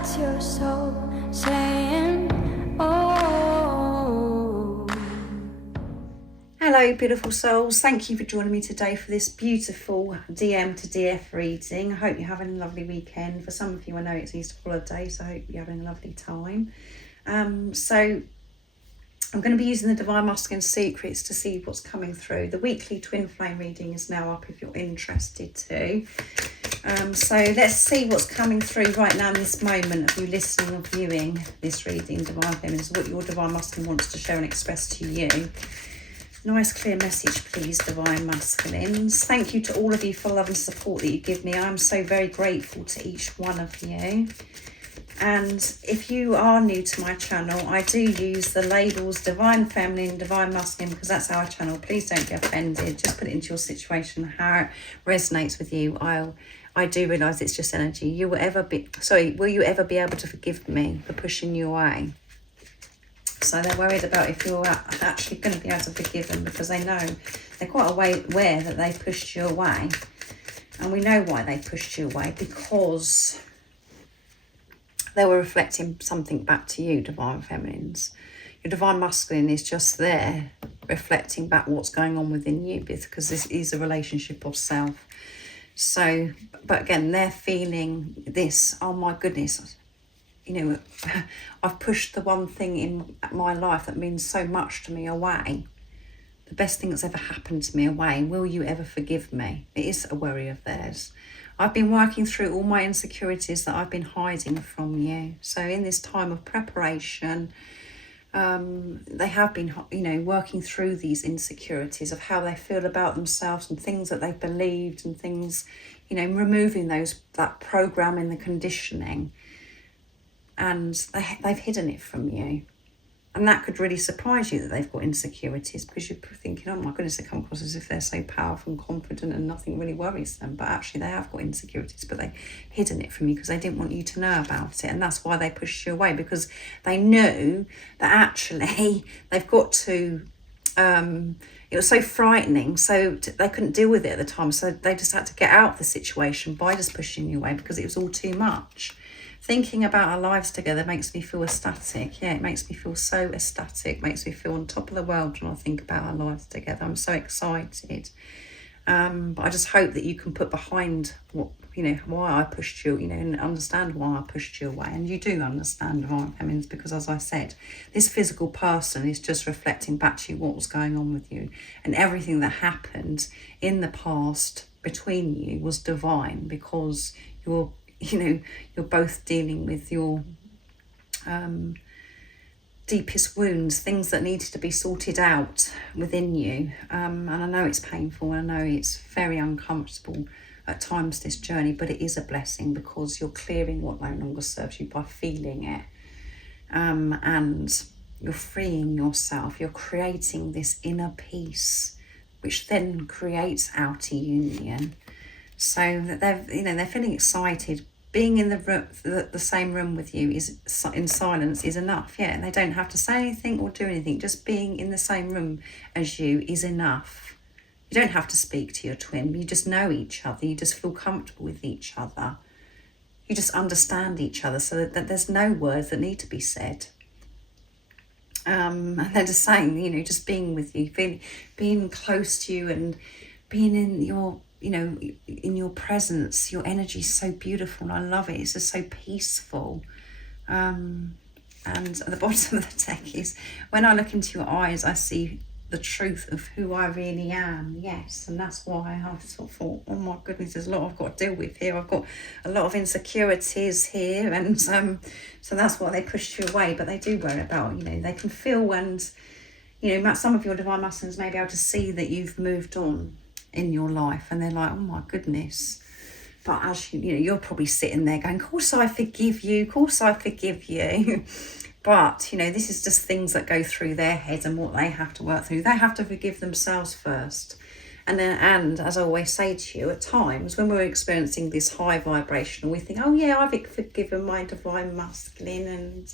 That's your soul saying, oh. Hello beautiful souls, thank you for joining me today for this beautiful DM to DF reading. I hope you're having a lovely weekend. For some of you I know it's Easter holiday, so I hope you're having a lovely time. So I'm going to be using the Divine Masculine Secrets to see what's coming through. The weekly twin flame reading is now up if you're interested to. So let's see what's coming through right now in this moment of you listening or viewing this reading, Divine Feminines, what your Divine Masculine wants to share and express to you. Nice clear message please, Divine Masculines. Thank you to all of you for love and support that you give me. I'm so very grateful to each one of you. And if you are new to my channel, I do use the labels Divine Feminine, Divine Masculine, because that's our channel. Please don't get offended. Just put it into your situation, how it resonates with you. I do realise it's just energy. Will you ever be able to forgive me for pushing you away? So they're worried about if you're actually going to be able to forgive them, because they know they're quite aware that they pushed you away. And we know why they pushed you away, because they were reflecting something back to you, Divine Feminines. Your Divine Masculine is just there reflecting back what's going on within you, because this is a relationship of self. So, but again, they're feeling this, oh my goodness, you know, I've pushed the one thing in my life that means so much to me away. The best thing that's ever happened to me away. Will you ever forgive me? It is a worry of theirs. I've been working through all my insecurities that I've been hiding from you. So in this time of preparation, they have been, you know, working through these insecurities of how they feel about themselves and things that they've believed and things, you know, removing that programming, the conditioning. And they've hidden it from you. And that could really surprise you that they've got insecurities, because you're thinking, oh my goodness, they come across as if they're so powerful and confident and nothing really worries them. But actually they have got insecurities, but they've hidden it from you because they didn't want you to know about it. And that's why they pushed you away, because they knew that actually they've got to, it was so frightening. So they couldn't deal with it at the time. So they just had to get out of the situation by just pushing you away, because it was all too much. Thinking about our lives together makes me feel ecstatic. Yeah, it makes me feel so ecstatic. Makes me feel on top of the world when I think about our lives together. I'm so excited. But I just hope that you can put behind what, you know, why I pushed you, you know, and understand why I pushed you away. And you do understand, Divine Feminines, because as I said, this physical person is just reflecting back to you what was going on with you. And everything that happened in the past between you was divine, because you're both dealing with your deepest wounds, things that needed to be sorted out within you. And I know it's painful, and I know it's very uncomfortable at times, this journey, but it is a blessing, because you're clearing what no longer serves you by feeling it. And you're freeing yourself. You're creating this inner peace, which then creates outer union. So that they're feeling excited. Being in the same room with you is in silence is enough. Yeah, and they don't have to say anything or do anything. Just being in the same room as you is enough. You don't have to speak to your twin. You just know each other. You just feel comfortable with each other. You just understand each other, so that there's no words that need to be said. And they're just saying, you know, just being with you, being close to you, and being in your, you know, in your presence. Your energy is so beautiful, and I love it. It's just so peaceful. And at the bottom of the deck is, when I look into your eyes, I see the truth of who I really am. Yes, and that's why I sort of thought, oh my goodness, there's a lot I've got to deal with here. I've got a lot of insecurities here, and so that's why they pushed you away. But they do worry about, you know, they can feel, and you know, some of your Divine Masculines may be able to see that you've moved on in your life, and they're like, oh my goodness. But as you know, you're probably sitting there going, of course I forgive you, of course I forgive you. But you know, this is just things that go through their heads and what they have to work through. They have to forgive themselves first, And as I always say to you, at times when we're experiencing this high vibration, we think, oh yeah, I've forgiven my divine masculine, and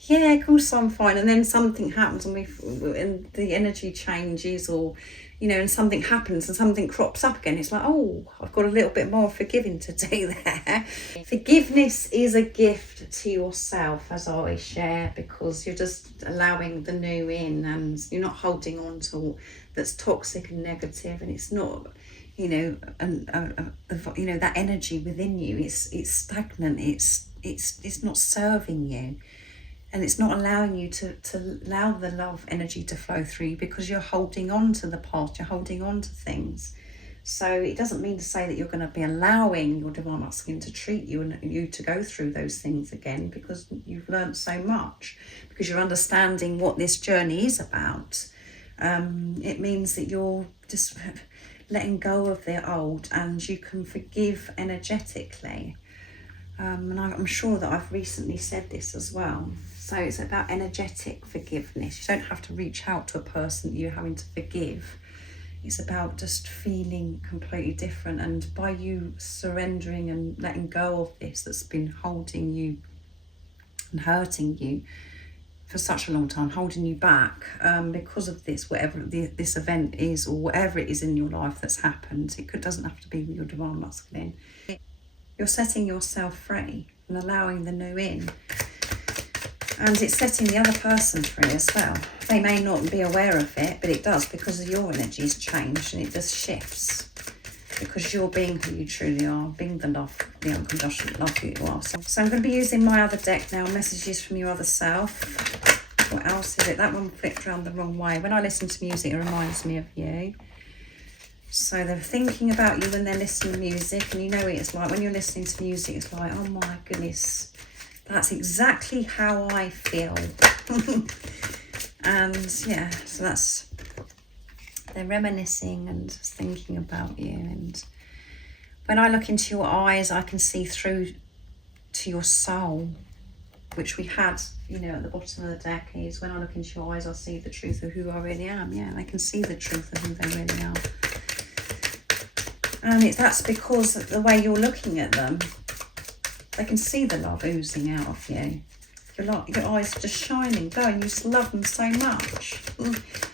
yeah, of course I'm fine. And then something happens, and and the energy changes, or and something happens and something crops up again. It's like, oh, I've got a little bit more forgiving to do there. Forgiveness is a gift to yourself, as I always share, because you're just allowing the new in, and you're not holding on to that's toxic and negative, and it's not, that energy within you. It's stagnant. It's not serving you. And it's not allowing you to allow the love energy to flow through you, because you're holding on to the past, you're holding on to things. So it doesn't mean to say that you're going to be allowing your divine masculine to treat you and you to go through those things again, because you've learned so much, because you're understanding what this journey is about. It means that you're just letting go of the old, and you can forgive energetically. And I'm sure that I've recently said this as well. So it's about energetic forgiveness. You don't have to reach out to a person that you're having to forgive. It's about just feeling completely different. And by you surrendering and letting go of this that's been holding you and hurting you for such a long time, holding you back because of this, whatever this event is, or whatever it is in your life that's happened. Doesn't have to be with your divine masculine. You're setting yourself free and allowing the new in. And it's setting the other person free as well. They may not be aware of it, but it does, because your energy's changed, and it just shifts. Because you're being who you truly are, being the love, the unconditional love who you are. So I'm going to be using my other deck now, Messages from Your Other Self. What else is it? That one flipped around the wrong way. When I listen to music, it reminds me of you. So they're thinking about you when they're listening to music, and you know what it's like when you're listening to music. It's like, oh my goodness, that's exactly how I feel. And yeah, so they're reminiscing and just thinking about you. And when I look into your eyes, I can see through to your soul, which we had, at the bottom of the deck, is when I look into your eyes, I see the truth of who I really am. Yeah, they can see the truth of who they really are. And that's because of the way you're looking at them. They can see the love oozing out of you. Your eyes are just shining, glowing. You just love them so much.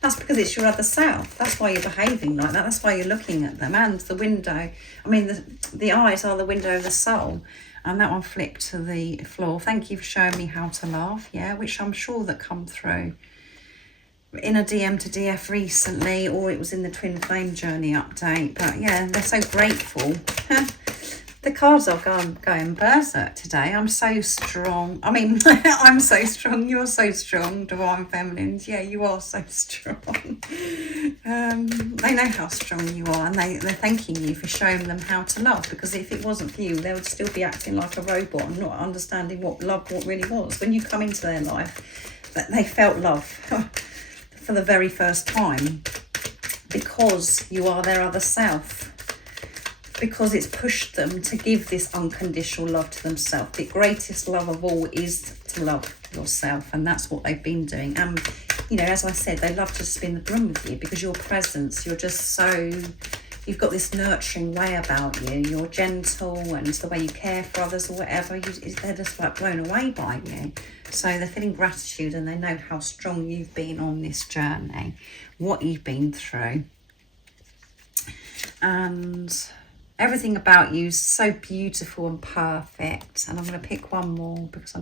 That's because it's your other self. That's why you're behaving like that. That's why you're looking at them. And the window, the eyes are the window of the soul. And that one flipped to the floor. Thank you for showing me how to laugh. Yeah, which I'm sure that come through in a DM to DF recently, or it was in the Twin Flame Journey update. But yeah, they're so grateful. The cards are going berserk today. I'm so strong. I'm so strong. You're so strong, Divine Feminines. Yeah, you are so strong. They know how strong you are, and they're thanking you for showing them how to love, because if it wasn't for you, they would still be acting like a robot and not understanding what love really was. When you come into their life, that they felt love for the very first time, because you are their other self. Because it's pushed them to give this unconditional love to themselves. The greatest love of all is to love yourself, and that's what they've been doing. And as I said, they love to spin the room with you, because your presence, you're just you've got this nurturing way about you. You're gentle, and it's the way you care for others or whatever. They're just like blown away by you. So they're feeling gratitude, and they know how strong you've been on this journey, what you've been through. And everything about you is so beautiful and perfect. And I'm going to pick one more, because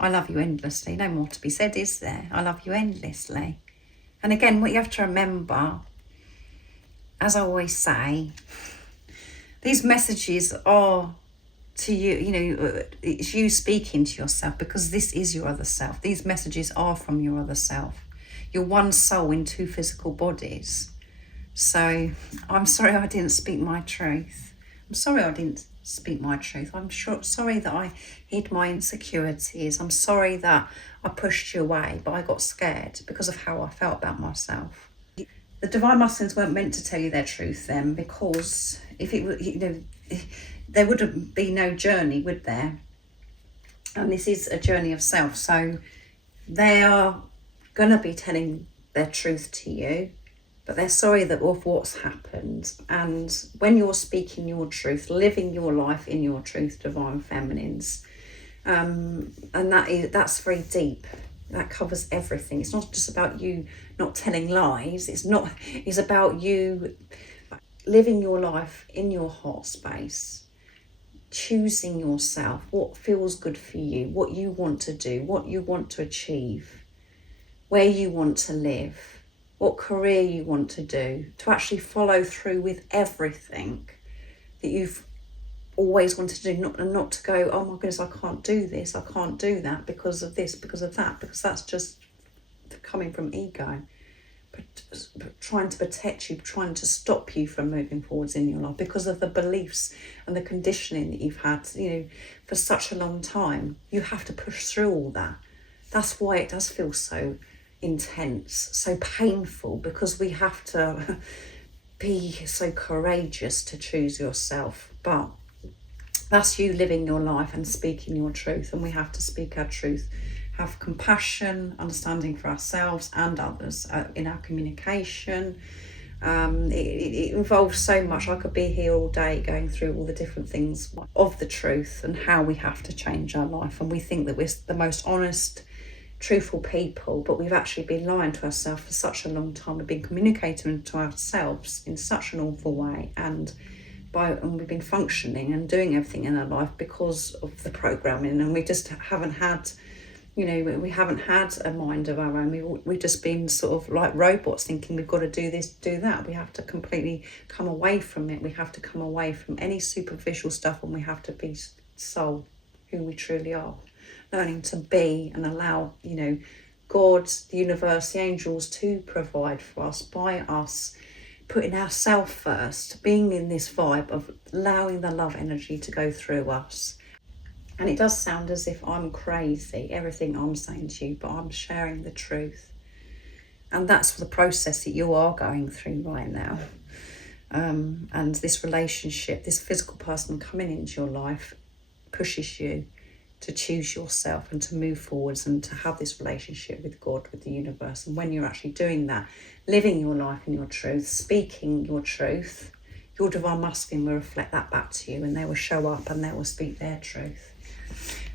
I love you endlessly. No more to be said, is there? I love you endlessly. And again, what you have to remember, as I always say, these messages are to you, it's you speaking to yourself, because this is your other self. These messages are from your other self. You're one soul in two physical bodies. So I'm sorry I didn't speak my truth. I'm sorry I didn't speak my truth. I'm sorry that I hid my insecurities. I'm sorry that I pushed you away, but I got scared because of how I felt about myself. The Divine Masculines weren't meant to tell you their truth then, because if it was, there would be no journey, would there? And this is a journey of self. So they are going to be telling their truth to you. but they're sorry of what's happened. And when you're speaking your truth, living your life in your truth, divine feminines, and that's very deep. That covers everything. It's not just about you not telling lies. It's about you living your life in your heart space, choosing yourself, what feels good for you, what you want to do, what you want to achieve, where you want to live, what career you want to do, to actually follow through with everything that you've always wanted to do, not to go, oh my goodness, I can't do this, I can't do that because of this, because of that, because that's just coming from ego. But trying to protect you, trying to stop you from moving forwards in your life because of the beliefs and the conditioning that you've had, for such a long time. You have to push through all that. That's why it does feel so intense, so painful, because we have to be so courageous to choose yourself. But that's you living your life and speaking your truth, and we have to speak our truth. Have compassion, understanding for ourselves and others in our communication. It involves so much. I could be here all day going through all the different things of the truth and how we have to change our life. And we think that we're the most honest, truthful people, but we've actually been lying to ourselves for such a long time. We've been communicating to ourselves in such an awful way, and we've been functioning and doing everything in our life because of the programming, and we just haven't had, we haven't had a mind of our own. We've just been sort of like robots thinking we've got to do this, do that. We have to completely come away from it. We have to come away from any superficial stuff, and we have to be soul, who we truly are. Learning to be and allow, God, the universe, the angels to provide for us by us putting ourselves first, being in this vibe of allowing the love energy to go through us. And it does sound as if I'm crazy, everything I'm saying to you, but I'm sharing the truth. And that's the process that you are going through right now. And this relationship, this physical person coming into your life pushes you to choose yourself and to move forwards and to have this relationship with God, with the universe. And when you're actually doing that, living your life in your truth, speaking your truth, your divine masculine will reflect that back to you, and they will show up and they will speak their truth.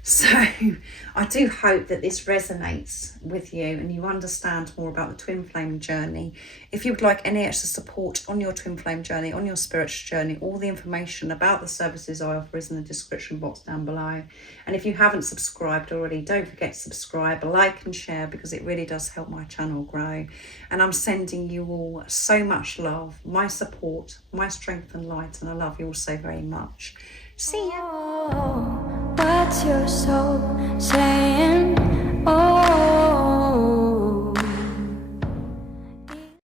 So I do hope that this resonates with you and you understand more about the twin flame journey. If you would like any extra support on your twin flame journey, on your spiritual journey, all the information about the services I offer is in the description box down below. And if you haven't subscribed already, don't forget to subscribe, like and share, because it really does help my channel grow. And I'm sending you all so much love, my support, my strength and light, and I love you all so very much. See ya. What's your soul saying? Oh.